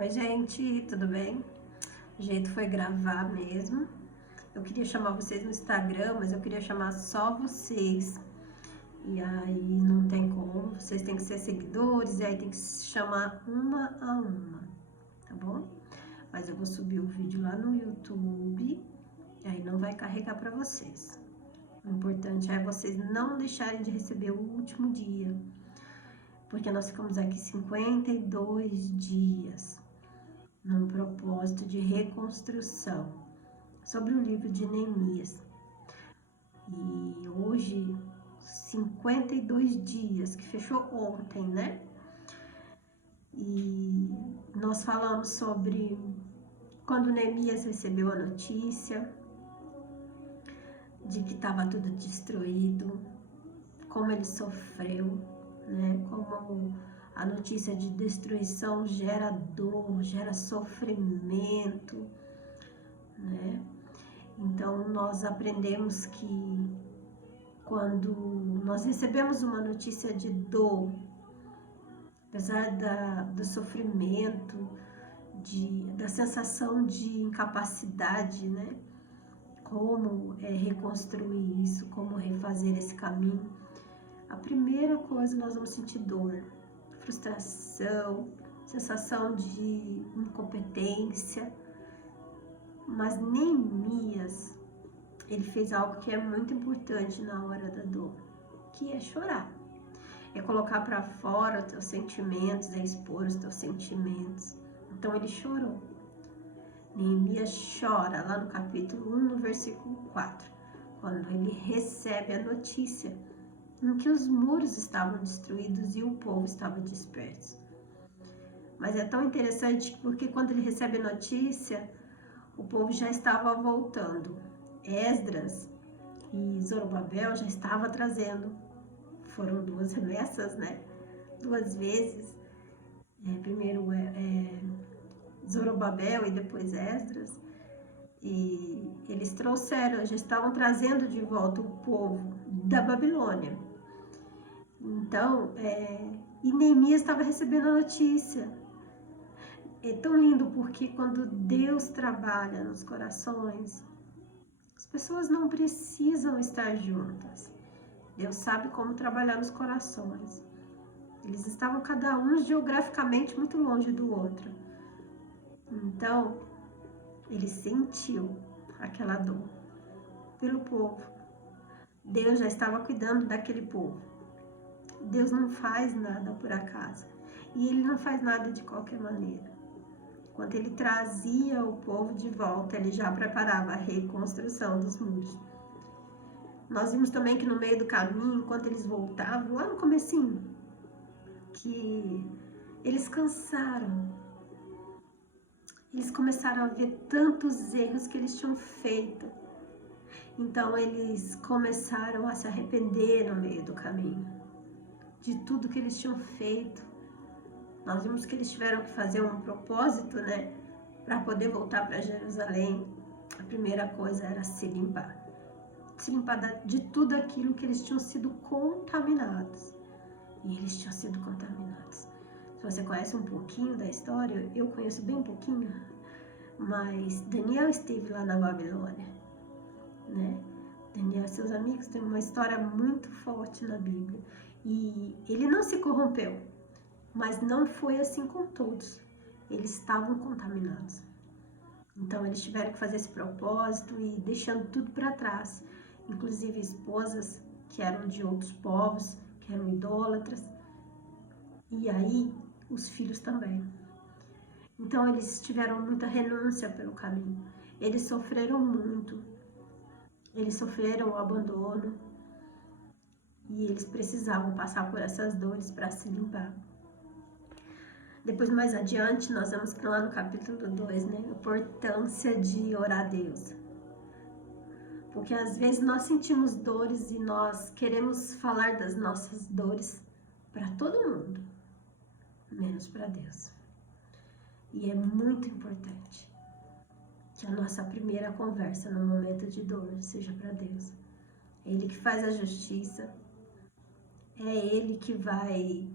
Oi, gente, tudo bem? O jeito foi gravar mesmo. Eu queria chamar vocês no Instagram, mas eu queria chamar só vocês. E aí não tem como, vocês têm que ser seguidores, e aí tem que se chamar uma a uma, tá bom? Mas eu vou subir o vídeo lá no YouTube, e aí não vai carregar para vocês. O importante é vocês não deixarem de receber o último dia, porque nós ficamos aqui 52 dias. Num propósito de reconstrução, sobre o livro de Neemias. E hoje, 52 dias, que fechou ontem, né? E nós falamos sobre quando Neemias recebeu a notícia de que estava tudo destruído, como ele sofreu, né? Como a notícia de destruição gera dor, gera sofrimento, né? Então, nós aprendemos que quando nós recebemos uma notícia de dor, apesar do sofrimento, da sensação de incapacidade, né? Como reconstruir isso, como refazer esse caminho. A primeira coisa, nós vamos sentir dor, frustração, sensação de incompetência. Mas Neemias, ele fez algo que é muito importante na hora da dor, que é chorar. É colocar para fora os teus sentimentos, é expor os teus sentimentos. Então ele chorou. Neemias chora lá no capítulo 1, no versículo 4, quando ele recebe a notícia em que os muros estavam destruídos e o povo estava disperso. Mas é tão interessante porque quando ele recebe a notícia, o povo já estava voltando. Esdras e Zorobabel já estava trazendo. Foram duas remessas, né? Duas vezes. Primeiro Zorobabel e depois Esdras. E eles trouxeram, já estavam trazendo de volta o povo da Babilônia. Então, e Neemias estava recebendo a notícia. É tão lindo porque quando Deus trabalha nos corações, as pessoas não precisam estar juntas. Deus sabe como trabalhar nos corações. Eles estavam cada um geograficamente muito longe do outro. Então, ele sentiu aquela dor pelo povo. Deus já estava cuidando daquele povo. Deus não faz nada por acaso. E ele não faz nada de qualquer maneira. Quando ele trazia o povo de volta, ele já preparava a reconstrução dos muros. Nós vimos também que no meio do caminho, enquanto eles voltavam, lá no comecinho, que eles cansaram. Eles começaram a ver tantos erros que eles tinham feito. Então eles começaram a se arrepender no meio do caminho, de tudo que eles tinham feito. Nós vimos que eles tiveram que fazer um propósito, né, para poder voltar para Jerusalém. A primeira coisa era se limpar de tudo aquilo que eles tinham sido contaminados. E eles tinham sido contaminados. Se você conhece um pouquinho da história, eu conheço bem pouquinho, mas Daniel esteve lá na Babilônia, né? Daniel e seus amigos têm uma história muito forte na Bíblia. E ele não se corrompeu, mas não foi assim com todos. Eles estavam contaminados. Então eles tiveram que fazer esse propósito e deixando tudo para trás, inclusive esposas que eram de outros povos, que eram idólatras, e aí os filhos também. Então eles tiveram muita renúncia pelo caminho. Eles sofreram muito. Eles sofreram o abandono e eles precisavam passar por essas dores para se limpar. Depois, mais adiante, nós vemos que lá no capítulo 2, né, a importância de orar a Deus. Porque às vezes nós sentimos dores e nós queremos falar das nossas dores para todo mundo, menos para Deus. E é muito importante que a nossa primeira conversa no momento de dor seja para Deus. É Ele que faz a justiça, é Ele que vai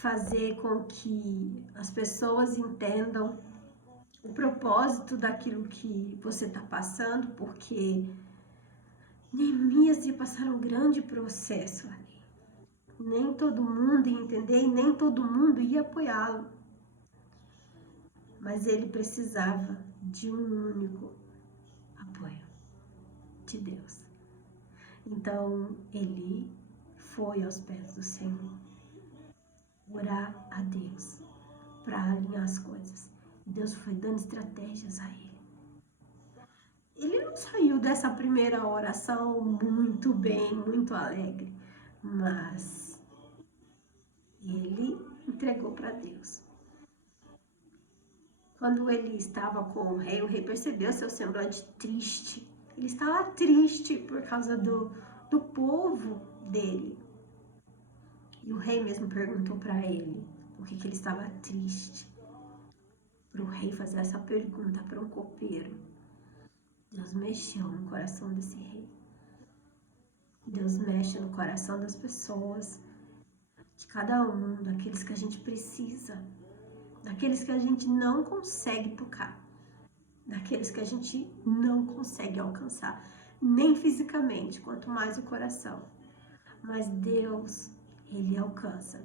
fazer com que as pessoas entendam o propósito daquilo que você está passando, porque Neemias ia passar um grande processo ali. Nem todo mundo ia entender e nem todo mundo ia apoiá-lo. Mas ele precisava de um único apoio, de Deus. Então ele foi aos pés do Senhor, orar a Deus para alinhar as coisas. Deus foi dando estratégias a ele. Ele não saiu dessa primeira oração muito bem, muito alegre, mas ele entregou para Deus. Quando ele estava com o rei percebeu seu semblante triste. Ele estava triste por causa do povo dele. E o rei mesmo perguntou para ele por que ele estava triste. Para o rei fazer essa pergunta para um copeiro, Deus mexeu no coração desse rei. Deus mexe no coração das pessoas, de cada um, daqueles que a gente precisa, daqueles que a gente não consegue tocar, daqueles que a gente não consegue alcançar, nem fisicamente, quanto mais o coração. Mas Deus, Ele alcança,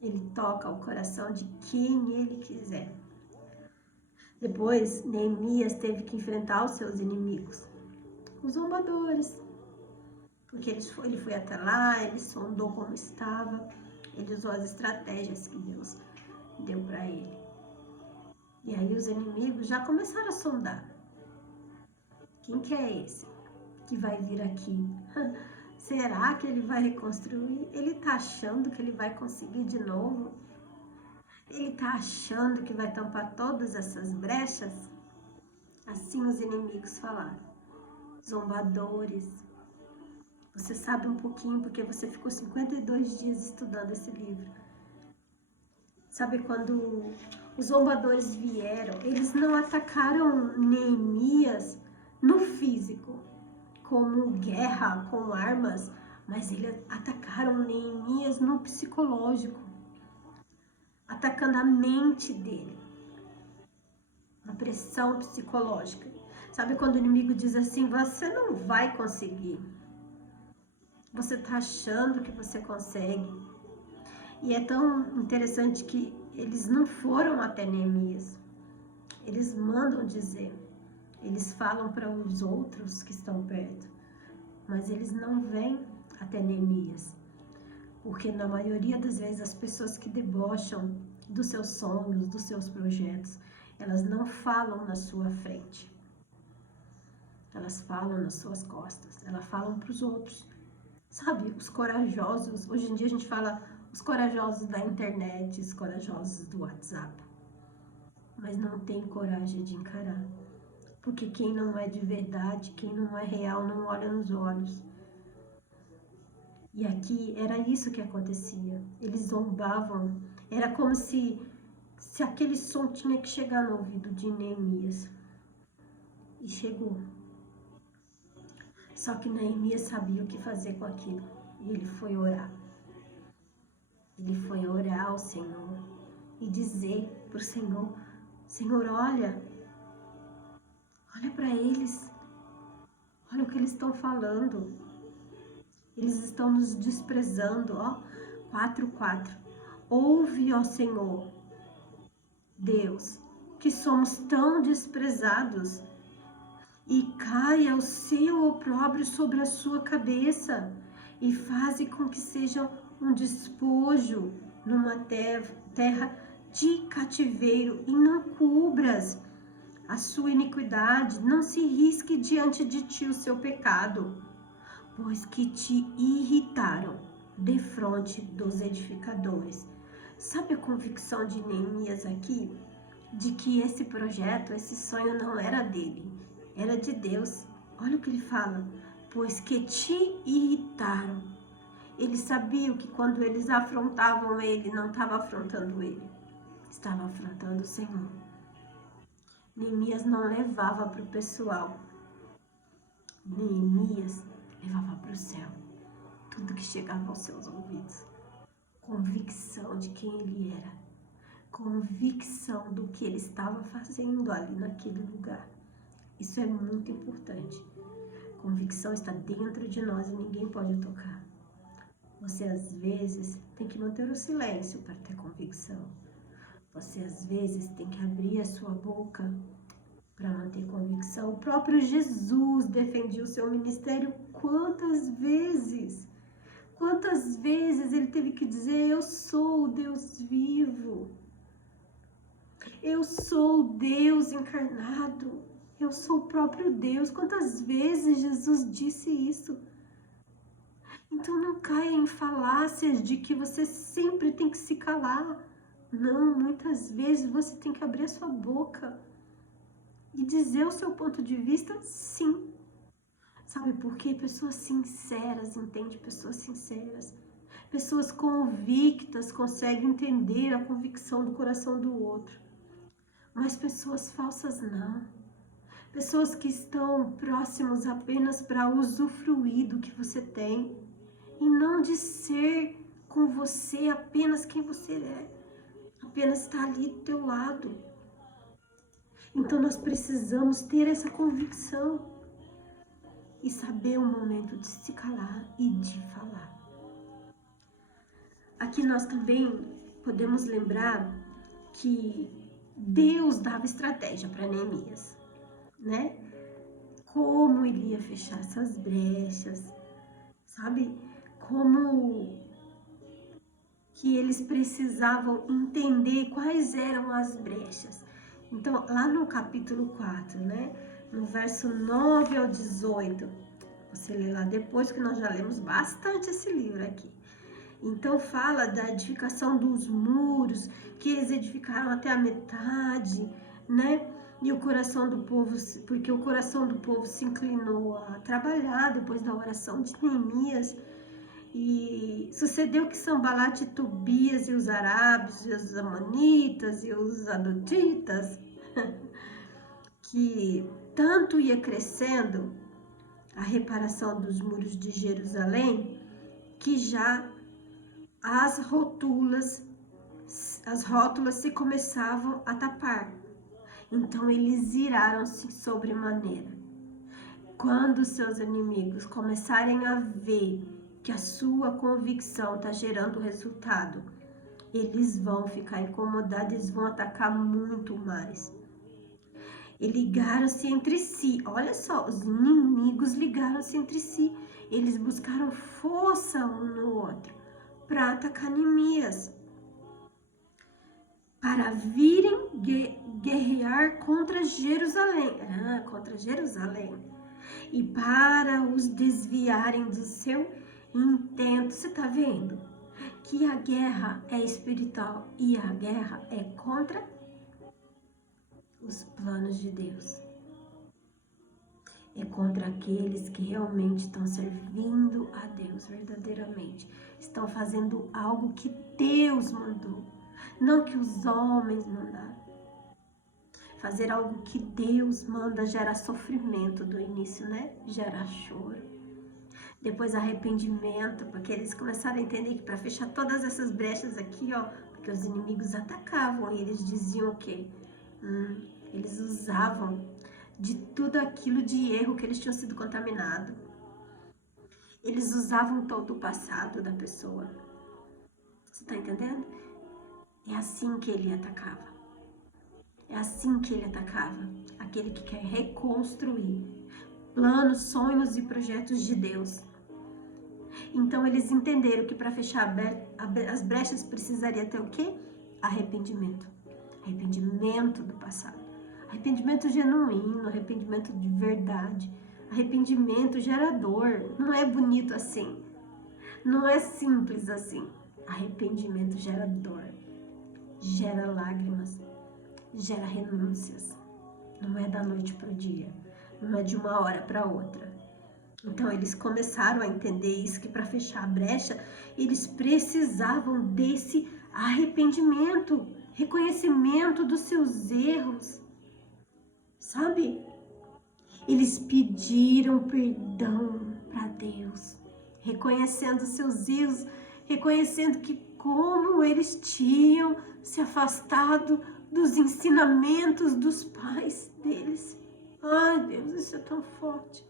Ele toca o coração de quem Ele quiser. Depois, Neemias teve que enfrentar os seus inimigos, os zombadores, porque ele foi até lá, ele sondou como estava, ele usou as estratégias que Deus deu para ele. E aí os inimigos já começaram a sondar. Quem que é esse que vai vir aqui? Será que ele vai reconstruir? Ele tá achando que ele vai conseguir de novo? Ele tá achando que vai tampar todas essas brechas? Assim os inimigos falaram. Zombadores. Você sabe um pouquinho porque você ficou 52 dias estudando esse livro. Sabe quando os zombadores vieram, eles não atacaram Neemias no físico, como guerra, com armas, mas eles atacaram Neemias no psicológico, atacando a mente dele, uma pressão psicológica. Sabe quando o inimigo diz assim, você não vai conseguir, você tá achando que você consegue. E é tão interessante que eles não foram até Neemias, eles mandam dizer, eles falam para os outros que estão perto, mas eles não vêm até Neemias, porque na maioria das vezes as pessoas que debocham dos seus sonhos, dos seus projetos, elas não falam na sua frente, elas falam nas suas costas, elas falam para os outros. Sabe, os corajosos, hoje em dia a gente fala os corajosos da internet, os corajosos do WhatsApp, mas não tem coragem de encarar, porque quem não é de verdade, quem não é real, não olha nos olhos. E aqui era isso que acontecia, eles zombavam, era como se aquele som tinha que chegar no ouvido de Neemias, e chegou. Só que Neemias sabia o que fazer com aquilo, e ele foi orar. Ele foi orar ao Senhor e dizer para o Senhor, Senhor, olha para eles, olha o que eles estão falando, eles estão nos desprezando, ó, 4:4. Ouve, ó Senhor, Deus, que somos tão desprezados, e caia o seu opróbrio sobre a sua cabeça, e faze com que seja um despojo numa terra de cativeiro, e não cubras a sua iniquidade, não se risque diante de ti o seu pecado, pois que te irritaram defronte dos edificadores. Sabe a convicção de Neemias aqui? De que esse projeto, esse sonho não era dele, era de Deus. Olha o que ele fala, pois que te irritaram. Ele sabia que quando eles afrontavam ele, não estava afrontando ele, estava afrontando o Senhor. Neemias não levava para o pessoal, Neemias levava para o céu tudo que chegava aos seus ouvidos. convicção de quem ele era, convicção do que ele estava fazendo ali naquele lugar. Isso é muito importante. Convicção está dentro de nós e ninguém pode tocar. Você às vezes tem que manter o silêncio para ter convicção. Você às vezes tem que abrir a sua boca para manter convicção. O próprio Jesus defendia o seu ministério quantas vezes? Quantas vezes ele teve que dizer: eu sou o Deus vivo. Eu sou o Deus encarnado. Eu sou o próprio Deus. Quantas vezes Jesus disse isso? Então não caia em falácias de que você sempre tem que se calar. Não, muitas vezes você tem que abrir a sua boca e dizer o seu ponto de vista, sim. Sabe por quê? Pessoas sinceras, entende? Pessoas sinceras. Pessoas convictas conseguem entender a convicção do coração do outro. Mas pessoas falsas não. Pessoas que estão próximos apenas para usufruir do que você tem e não de ser com você apenas quem você é, apenas estar ali do teu lado. Então nós precisamos ter essa convicção e saber o momento de se calar e de falar. Aqui nós também podemos lembrar que Deus dava estratégia para Neemias, né? Como ele ia fechar essas brechas, sabe? Como que eles precisavam entender quais eram as brechas. Então, lá no capítulo 4, né? No verso 9 ao 18, você lê lá depois, que nós já lemos bastante esse livro aqui. Então, fala da edificação dos muros, que eles edificaram até a metade, né? E o coração do povo, porque o coração do povo se inclinou a trabalhar depois da oração de Neemias. E sucedeu que Sanbalate e Tobias e os arábios e os amonitas e os adotitas, que tanto ia crescendo a reparação dos muros de Jerusalém, que já as rótulas se começavam a tapar. Então eles iraram-se sobremaneira. Quando seus inimigos começarem a ver que a sua convicção está gerando resultado, eles vão ficar incomodados, eles vão atacar muito mais. E ligaram-se entre si. Olha só, os inimigos ligaram-se entre si. Eles buscaram força um no outro para atacar Neemias, para virem guerrear contra Jerusalém. Contra Jerusalém. E para os desviarem do seu intento. Você está vendo que a guerra é espiritual e a guerra é contra os planos de Deus. É contra aqueles que realmente estão servindo a Deus verdadeiramente. Estão fazendo algo que Deus mandou, não que os homens mandaram. Fazer algo que Deus manda gera sofrimento do início, né? Gera choro. Depois arrependimento, porque eles começaram a entender que para fechar todas essas brechas aqui, ó, porque os inimigos atacavam e eles diziam o quê? Eles usavam de tudo aquilo de erro que eles tinham sido contaminados. Eles usavam todo o passado da pessoa. Você tá entendendo? É assim que ele atacava. É assim que ele atacava. Aquele que quer reconstruir planos, sonhos e projetos de Deus. Então eles entenderam que para fechar as brechas precisaria ter o quê? Arrependimento. Arrependimento do passado. Arrependimento genuíno, arrependimento de verdade. Arrependimento gerador. Não é bonito assim. Não é simples assim. Arrependimento gerador. Gera lágrimas. Gera renúncias. Não é da noite para o dia. Não é de uma hora para outra. Então eles começaram a entender isso, que para fechar a brecha, eles precisavam desse arrependimento, reconhecimento dos seus erros, sabe? Eles pediram perdão para Deus, reconhecendo seus erros, reconhecendo que como eles tinham se afastado dos ensinamentos dos pais deles. Ai, Deus, isso é tão forte.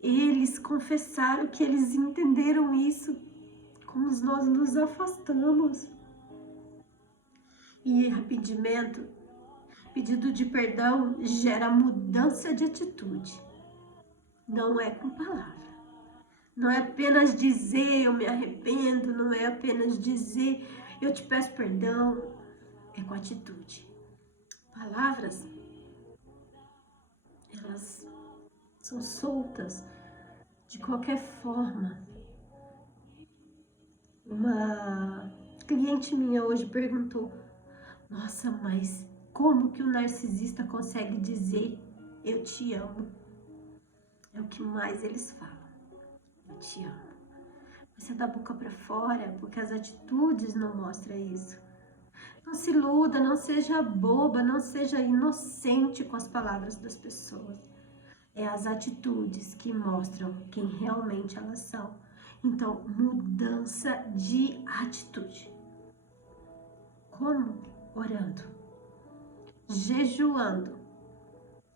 Eles confessaram que eles entenderam isso, como nós nos afastamos. E arrependimento, pedido de perdão, gera mudança de atitude. Não é com palavra. Não é apenas dizer eu me arrependo, não é apenas dizer eu te peço perdão. É com atitude. Palavras, elas são soltas de qualquer forma. Uma cliente minha hoje perguntou: nossa, mas como que o narcisista consegue dizer eu te amo? É o que mais eles falam. Eu te amo. Mas é da boca para fora, porque as atitudes não mostram isso. Não se iluda, não seja boba, não seja inocente com as palavras das pessoas. É as atitudes que mostram quem realmente elas são. Então, mudança de atitude. Como? Orando. Jejuando.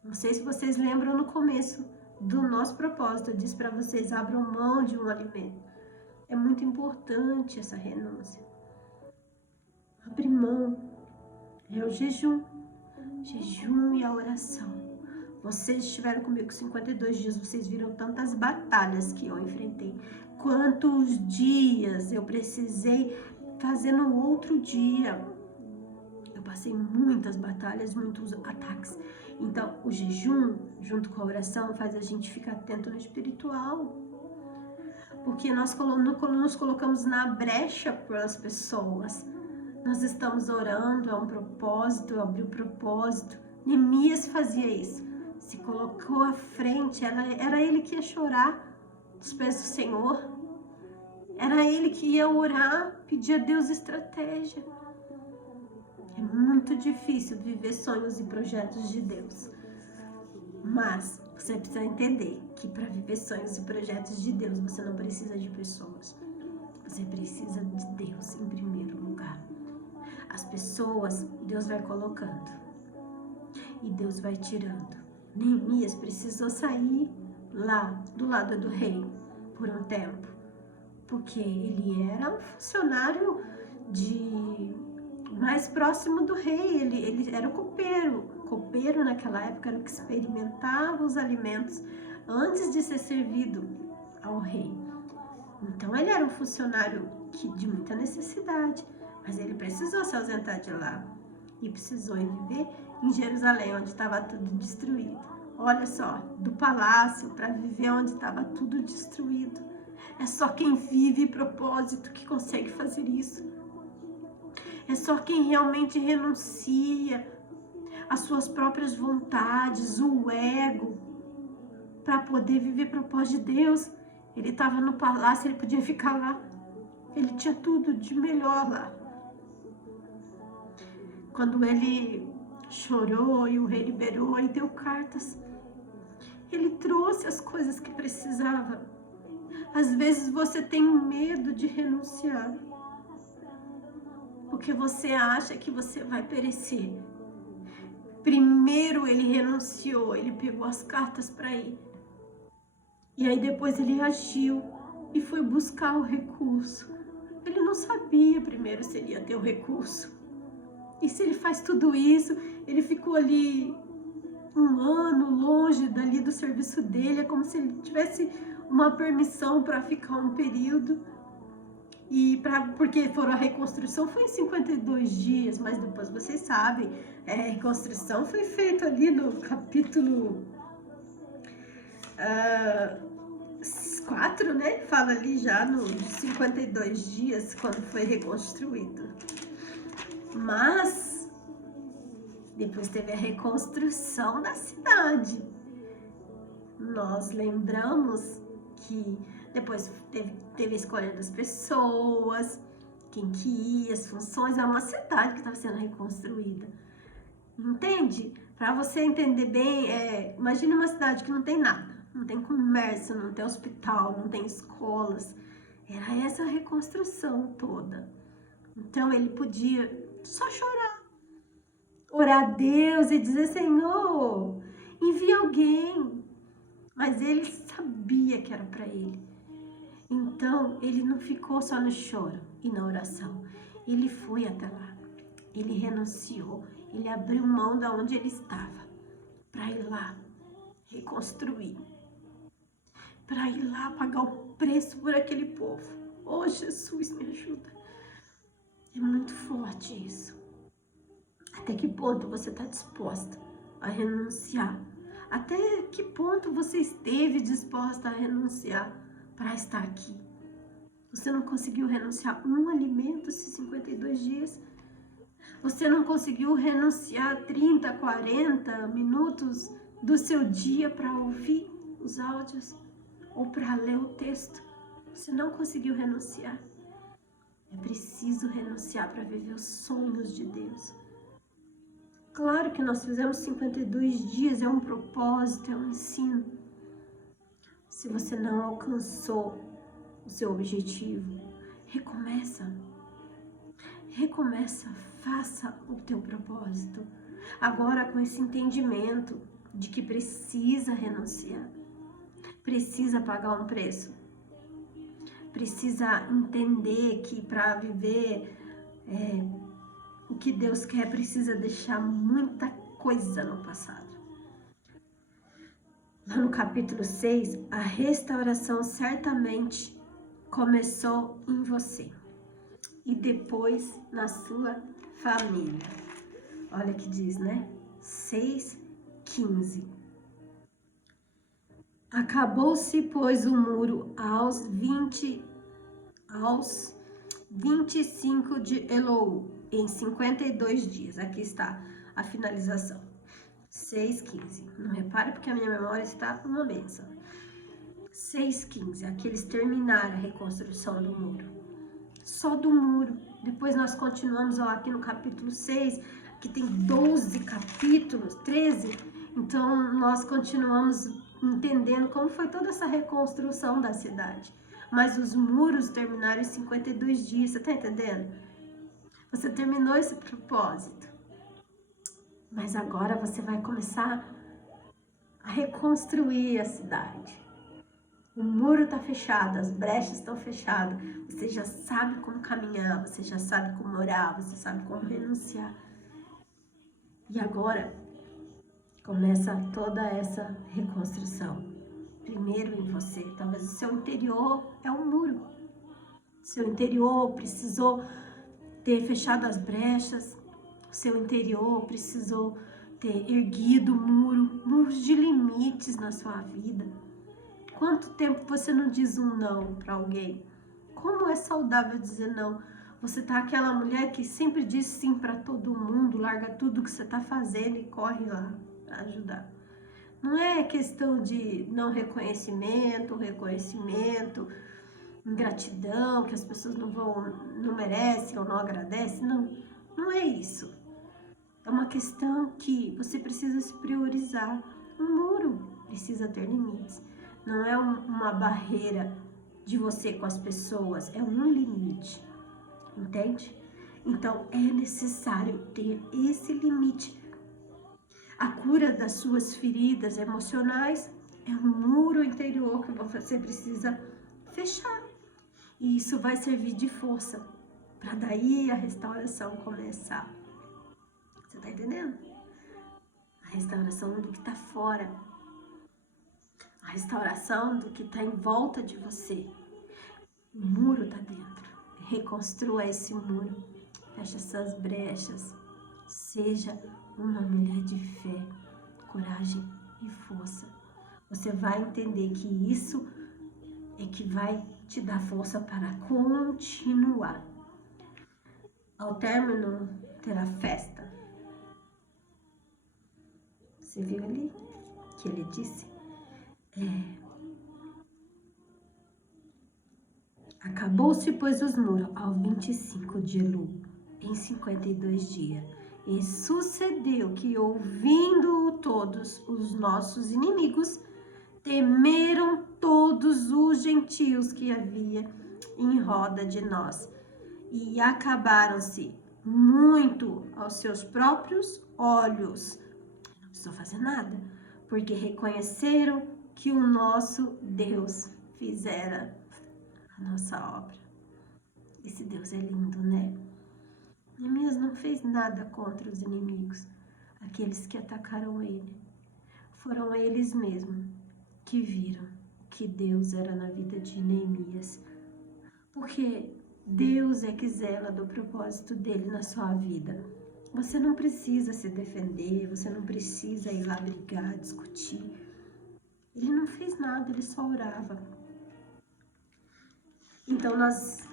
Não sei se vocês lembram no começo do nosso propósito. Eu disse para vocês, abram mão de um alimento. É muito importante essa renúncia. Abrir mão. É o jejum. Jejum e a oração. Vocês estiveram comigo 52 dias, vocês viram tantas batalhas que eu enfrentei. Quantos dias eu precisei fazer no outro dia. Eu passei muitas batalhas, muitos ataques. Então, o jejum, junto com a oração, faz a gente ficar atento no espiritual. Porque nós nos colocamos na brecha pelas pessoas. Nós estamos orando, é um propósito, abrir o propósito. Neemias fazia isso. Se colocou à frente, era ele que ia chorar dos pés do Senhor. Era ele que ia orar, pedir a Deus estratégia. É muito difícil viver sonhos e projetos de Deus. Mas você precisa entender que para viver sonhos e projetos de Deus, você não precisa de pessoas. Você precisa de Deus em primeiro lugar. As pessoas, Deus vai colocando. E Deus vai tirando. Neemias precisou sair lá do lado do rei por um tempo, porque ele era um funcionário mais próximo do rei, ele era o copeiro. O copeiro naquela época era o que experimentava os alimentos antes de ser servido ao rei. Então ele era um funcionário de muita necessidade, mas ele precisou se ausentar de lá e precisou ir viver em Jerusalém, onde estava tudo destruído. Olha só, do palácio para viver onde estava tudo destruído. É só quem vive propósito que consegue fazer isso. É só quem realmente renuncia às suas próprias vontades, o ego, para poder viver propósito de Deus. Ele estava no palácio, ele podia ficar lá. Ele tinha tudo de melhor lá. Quando ele chorou e o rei liberou e deu cartas, ele trouxe as coisas que precisava. Às vezes você tem medo de renunciar, porque você acha que você vai perecer. Primeiro ele renunciou, ele pegou as cartas para ir. E aí depois ele agiu e foi buscar o recurso. Ele não sabia primeiro se ele ia ter o recurso. E se ele faz tudo isso, ele ficou ali um ano longe dali do serviço dele, é como se ele tivesse uma permissão para ficar um período. Porque a reconstrução foi em 52 dias, mas depois vocês sabem, a reconstrução foi feita ali no capítulo 4, né? Fala ali já nos 52 dias, quando foi reconstruído. Mas depois teve a reconstrução da cidade. Nós lembramos que depois teve a escolha das pessoas, quem que ia, as funções. É uma cidade que estava sendo reconstruída. Entende? Para você entender bem, imagine uma cidade que não tem nada. Não tem comércio, não tem hospital, não tem escolas. Era essa reconstrução toda. Então ele podia só chorar, orar a Deus e dizer: Senhor, envia alguém. Mas ele sabia que era para ele. Então ele não ficou só no choro e na oração. Ele foi até lá. Ele renunciou. Ele abriu mão da onde ele estava para ir lá reconstruir, para ir lá pagar o preço por aquele povo. Oh, Jesus, me ajuda. É muito forte isso. Até que ponto você está disposta a renunciar? Até que ponto você esteve disposta a renunciar para estar aqui? Você não conseguiu renunciar um alimento esses 52 dias? Você não conseguiu renunciar 30, 40 minutos do seu dia para ouvir os áudios ou para ler o texto? Você não conseguiu renunciar. É preciso renunciar para viver os sonhos de Deus. Claro que nós fizemos 52 dias, é um propósito, é um ensino. Se você não alcançou o seu objetivo, recomeça. Recomeça, faça o teu propósito. Agora com esse entendimento de que precisa renunciar, precisa pagar um preço, precisa entender que para viver o que Deus quer, precisa deixar muita coisa no passado. Lá no capítulo 6, a restauração certamente começou em você e depois na sua família. Olha que diz, né? 6:15. Acabou-se, pois, o muro aos 25 de Elul, em 52 dias. Aqui está a finalização. 6:15. Não repare porque a minha memória está uma benção. 6:15. Aqui eles terminaram a reconstrução do muro. Só do muro. Depois nós continuamos aqui no capítulo 6, que tem 12 capítulos, 13. Então nós continuamos entendendo como foi toda essa reconstrução da cidade. Mas os muros terminaram em 52 dias, você tá entendendo? Você terminou esse propósito. Mas agora você vai começar a reconstruir a cidade. O muro está fechado, as brechas estão fechadas. Você já sabe como caminhar, você já sabe como orar, você sabe como renunciar. E agora começa toda essa reconstrução. Primeiro em você, talvez o seu interior é um muro. Seu interior precisou ter fechado as brechas. O seu interior precisou ter erguido muros de limites na sua vida. Quanto tempo você não diz um não para alguém? Como é saudável dizer não? Você tá aquela mulher que sempre diz sim para todo mundo, larga tudo que você tá fazendo e corre lá para ajudar. Não é questão de não reconhecimento, ingratidão, que as pessoas não merecem ou não agradecem. Não, não é isso. É uma questão que você precisa se priorizar. Um muro precisa ter limites. Não é uma barreira de você com as pessoas, é um limite, entende? Então é necessário ter esse limite. A cura das suas feridas emocionais é um muro interior que você precisa fechar. E isso vai servir de força para daí a restauração começar. Você tá entendendo? A restauração do que tá fora. A restauração do que está em volta de você. O muro está dentro. Reconstrua esse muro. Feche essas brechas. Seja uma mulher de fé, coragem e força. Você vai entender que isso é que vai te dar força para continuar. Ao término terá festa. Você viu ali que ele disse? Acabou-se, pois, os muros ao 25 de Elul, em 52 dias. E sucedeu que, ouvindo-o todos os nossos inimigos, temeram todos os gentios que havia em roda de nós e acabaram-se muito aos seus próprios olhos. Não precisou fazer nada, porque reconheceram que o nosso Deus fizera a nossa obra. Esse Deus é lindo, né? Neemias não fez nada contra os inimigos, aqueles que atacaram ele. Foram eles mesmos que viram que Deus era na vida de Neemias. Porque Deus é que zela do propósito dele na sua vida. Você não precisa se defender, você não precisa ir lá brigar, discutir. Ele não fez nada, ele só orava. Então nós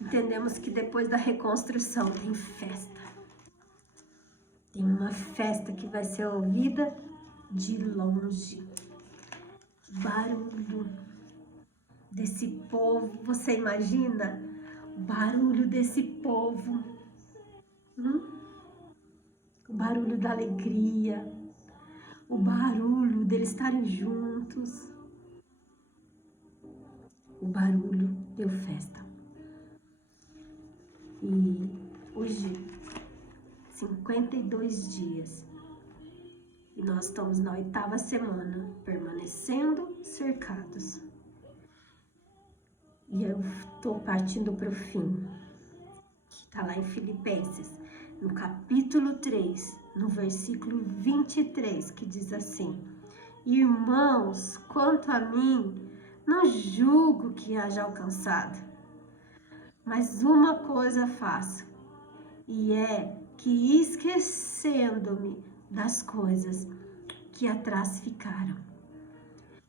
entendemos que depois da reconstrução tem festa. Tem uma festa que vai ser ouvida de longe. Barulho desse povo, você imagina? O barulho desse povo. O barulho da alegria. O barulho deles estarem juntos. O barulho deu festa. E hoje, 52 dias. E nós estamos na 8ª semana, permanecendo cercados. E eu estou partindo para o fim, que está lá em Filipenses, no capítulo 3, no versículo 23, que diz assim: Irmãos, quanto a mim, não julgo que haja alcançado, mas uma coisa faço, e é que esquecendo-me das coisas que atrás ficaram,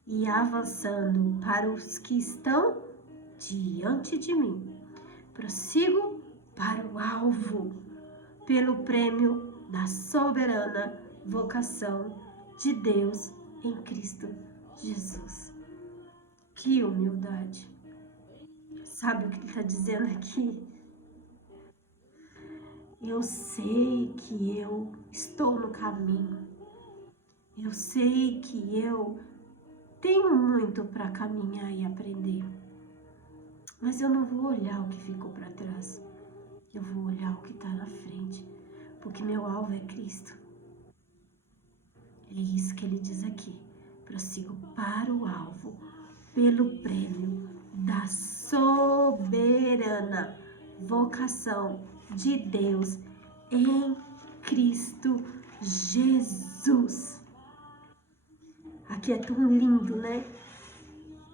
e avançando para os que estão diante de mim, prossigo para o alvo, pelo prêmio da soberana vocação de Deus em Cristo Jesus. Que humildade! Sabe o que ele está dizendo aqui? Eu sei que eu estou no caminho. Eu sei que eu tenho muito para caminhar e aprender. Mas eu não vou olhar o que ficou para trás. Eu vou olhar o que está na frente. Porque meu alvo é Cristo. É isso que ele diz aqui. Prossigo para o alvo, pelo prêmio da soberana vocação de Deus em Cristo Jesus. Aqui é tão lindo, né?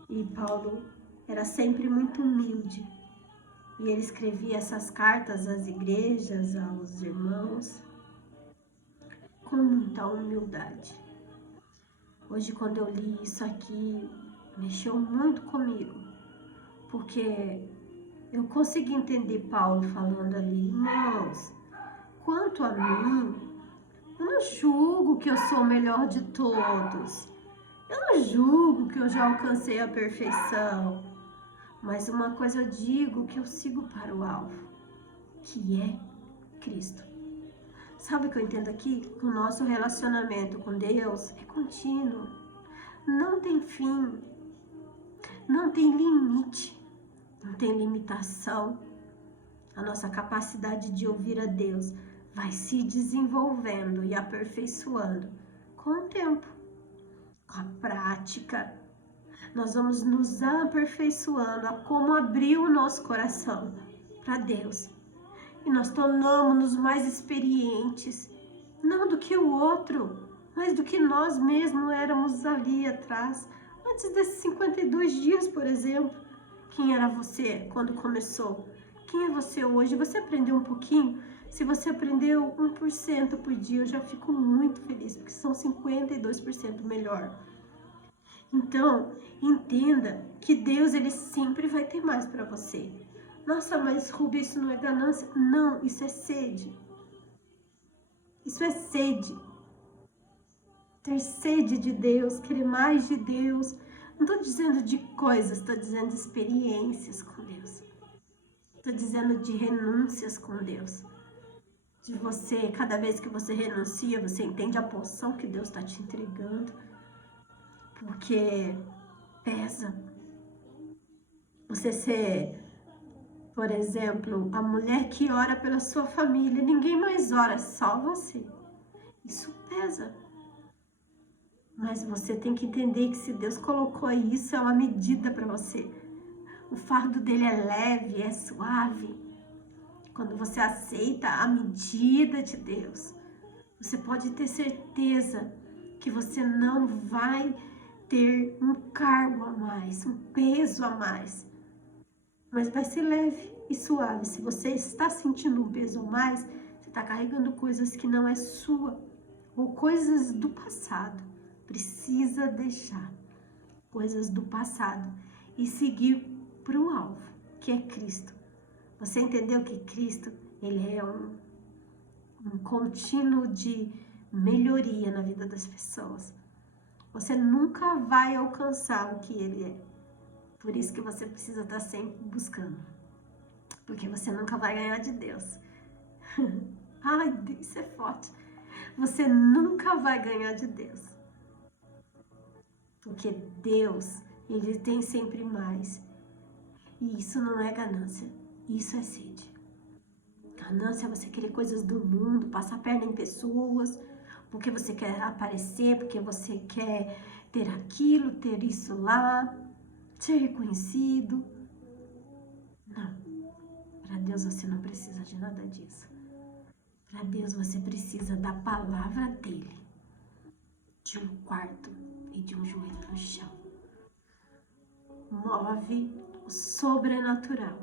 E Paulo era sempre muito humilde. E ele escrevia essas cartas às igrejas, aos irmãos, com muita humildade. Hoje, quando eu li isso aqui, mexeu muito comigo. Porque eu consegui entender Paulo falando ali: irmãos, quanto a mim, eu não julgo que eu sou o melhor de todos. Eu não julgo que eu já alcancei a perfeição. Mas uma coisa eu digo, que eu sigo para o alvo, que é Cristo. Sabe o que eu entendo aqui? Que o nosso relacionamento com Deus é contínuo. Não tem fim. Não tem limite. Não tem limitação. A nossa capacidade de ouvir a Deus vai se desenvolvendo e aperfeiçoando com o tempo, com a prática. Nós vamos nos aperfeiçoando a como abrir o nosso coração para Deus. E nós tornamos-nos mais experientes, não do que o outro, mas do que nós mesmos éramos ali atrás. Antes desses 52 dias, por exemplo. Quem era você quando começou? Quem é você hoje? Você aprendeu um pouquinho? Se você aprendeu 1% por dia, eu já fico muito feliz, porque são 52% melhor. Então, entenda que Deus, ele sempre vai ter mais para você. Nossa, mas Rubi, isso não é ganância? Não, isso é sede. Isso é sede. Ter sede de Deus, querer mais de Deus. Não estou dizendo de coisas, estou dizendo de experiências com Deus. Estou dizendo de renúncias com Deus. De você, cada vez que você renuncia, você entende a porção que Deus está te entregando. Porque pesa. Você ser, por exemplo, a mulher que ora pela sua família, ninguém mais ora, só você. Isso pesa. Mas você tem que entender que se Deus colocou isso, é uma medida para você. O fardo dele é leve, é suave. Quando você aceita a medida de Deus, você pode ter certeza que você não vai ter um cargo a mais, um peso a mais. Mas vai ser leve e suave. Se você está sentindo um peso a mais, você está carregando coisas que não é sua ou coisas do passado. Precisa deixar coisas do passado e seguir para o alvo, que é Cristo. Você entendeu que Cristo, ele é um contínuo de melhoria na vida das pessoas. Você nunca vai alcançar o que ele é. Por isso que você precisa estar sempre buscando. Porque você nunca vai ganhar de Deus. Ai, isso é forte. Você nunca vai ganhar de Deus. Porque Deus, ele tem sempre mais. E isso não é ganância, isso é sede. Ganância é você querer coisas do mundo, passar a perna em pessoas, porque você quer aparecer, porque você quer ter aquilo, ter isso lá, ser reconhecido. Não, para Deus você não precisa de nada disso. Para Deus você precisa da palavra dele, de um quarto e de um joelho no chão. Move o sobrenatural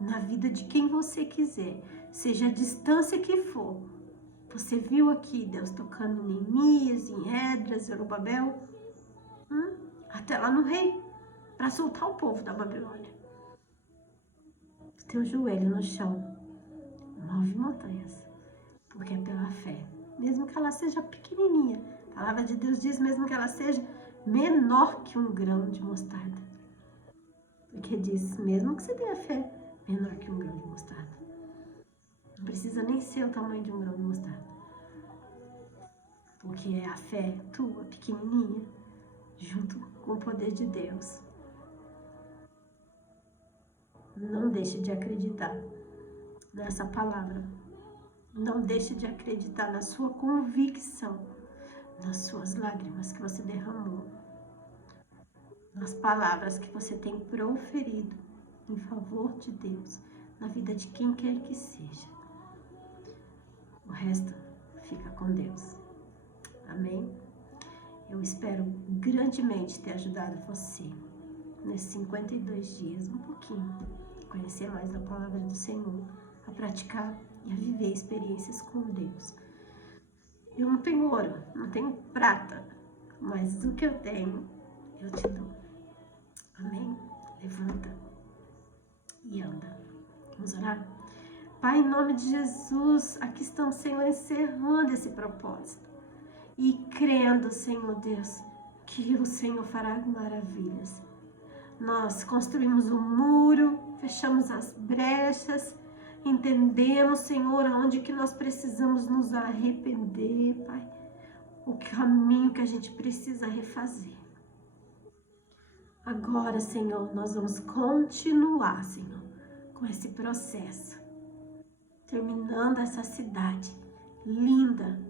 na vida de quem você quiser, seja a distância que for. Você viu aqui Deus tocando em Neemias, em Esdras, Zorobabel, até lá no rei, para soltar o povo da Babilônia. O teu joelho no chão move montanhas, porque é pela fé, mesmo que ela seja pequenininha. A palavra de Deus diz mesmo que ela seja menor que um grão de mostarda. Porque diz, mesmo que você tenha fé menor que um grão de mostarda. Não precisa nem ser o tamanho de um grão de mostarda. Porque é a fé tua, pequenininha, junto com o poder de Deus. Não deixe de acreditar nessa palavra. Não deixe de acreditar na sua convicção, nas suas lágrimas que você derramou, nas palavras que você tem proferido em favor de Deus, na vida de quem quer que seja. O resto fica com Deus. Amém? Eu espero grandemente ter ajudado você nesses 52 dias, um pouquinho, a conhecer mais da palavra do Senhor, a praticar e a viver experiências com Deus. Eu não tenho ouro, não tenho prata, mas o que eu tenho, eu te dou. Amém? Levanta e anda. Vamos orar? Pai, em nome de Jesus, aqui estamos, Senhor, encerrando esse propósito. E crendo, Senhor Deus, que o Senhor fará maravilhas. Nós construímos um muro, fechamos as brechas, entendemos, Senhor, aonde que nós precisamos nos arrepender, Pai. O caminho que a gente precisa refazer. Agora, Senhor, nós vamos continuar, Senhor, com esse processo. Terminando essa cidade linda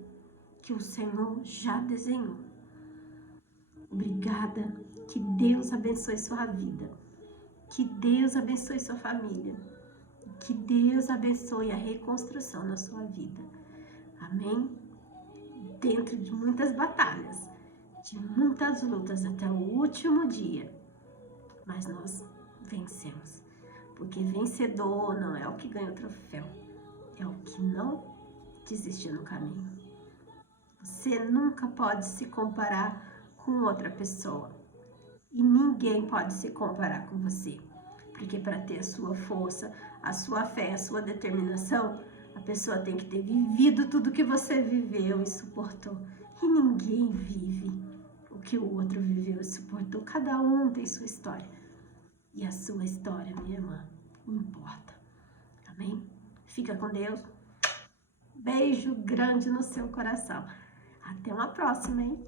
que o Senhor já desenhou. Obrigada. Que Deus abençoe sua vida. Que Deus abençoe sua família. Que Deus abençoe a reconstrução na sua vida. Amém? Dentro de muitas batalhas, de muitas lutas até o último dia. Mas nós vencemos. Porque vencedor não é o que ganha o troféu. É o que não desistiu no caminho. Você nunca pode se comparar com outra pessoa. E ninguém pode se comparar com você. Porque para ter a sua força, a sua fé, a sua determinação, a pessoa tem que ter vivido tudo que você viveu e suportou. E ninguém vive o que o outro viveu e suportou. Cada um tem sua história. E a sua história, minha irmã, importa. Amém? Fica com Deus. Beijo grande no seu coração. Até uma próxima, hein?